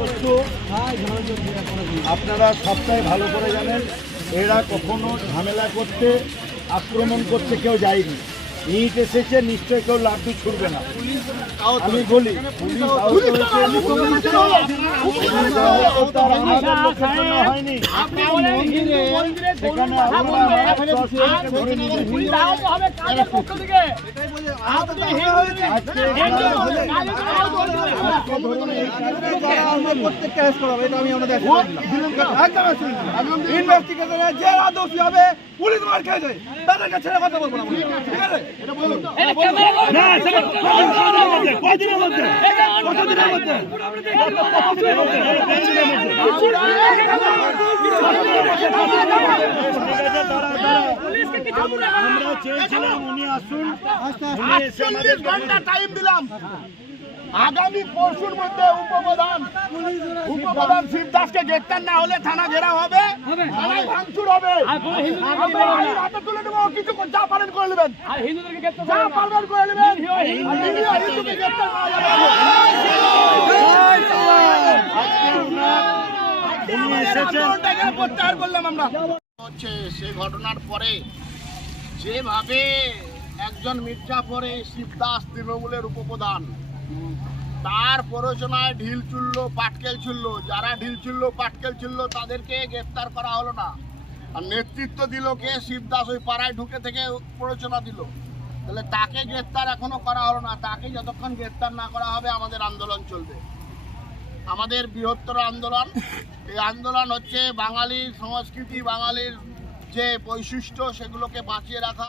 বিষয়বস্তু আপনারা সবটাই ভালো করে জানেন। এরা কখনো ঝামেলা করতে, আক্রমণ করতে কেউ যায়নি। ইট এসেছে, নিশ্চয়ই কেউ লাঠি ছুড়বে না। আমি বলি পুলিশ আহত হয়েছে, তার আমাদের লোকের জন্য হয়নি। সেখানে ধরে পুলিশ মার খেয়েছে, তাদেরকে ছেড়ে কথা বলবো না, ঠিক আছে? আমরা চেয়েছিলাম উনি আসুন, 48 ঘন্টা টাইম দিলাম। আগামী পরশুর মধ্যে উপপ্রধান শিবদাসকে গ্রেপ্তার না হলে থানা ঘেরাও হবে, থানায় ভাঙচুর হবে। হাতে তুলে নেবো, কিছু যা পারেন করে নেবেন, যা পারবেন করে নেবেন। হিন্দুকে গ্রেপ্তার করা যাবে প্রত্যাহার করলাম আমরা। হচ্ছে সেই ঘটনার পরে যেভাবে একজন মির্জাপুরে শিবদাস তৃণমূলের উপপ্রধান, তার প্ররোচনায় ঢিল চুলল, পাটকেল চুলল, যারা ঢিল চুলল পাটকেল চুলল তাদেরকে গ্রেপ্তার করা হলো না। আর নেতৃত্ব দিল কে? শিবদাস ওই পাড়ায় ঢুকে থেকে প্ররোচনা দিল। তাহলে তাকে গ্রেপ্তার এখনো করা হলো না। তাকে যতক্ষণ গ্রেপ্তার না করা হবে আমাদের আন্দোলন চলবে, আমাদের বৃহত্তর আন্দোলন। এই আন্দোলন হচ্ছে বাঙালির সংস্কৃতি, বাঙালির যে বৈশিষ্ট্য সেগুলোকে বাঁচিয়ে রাখা।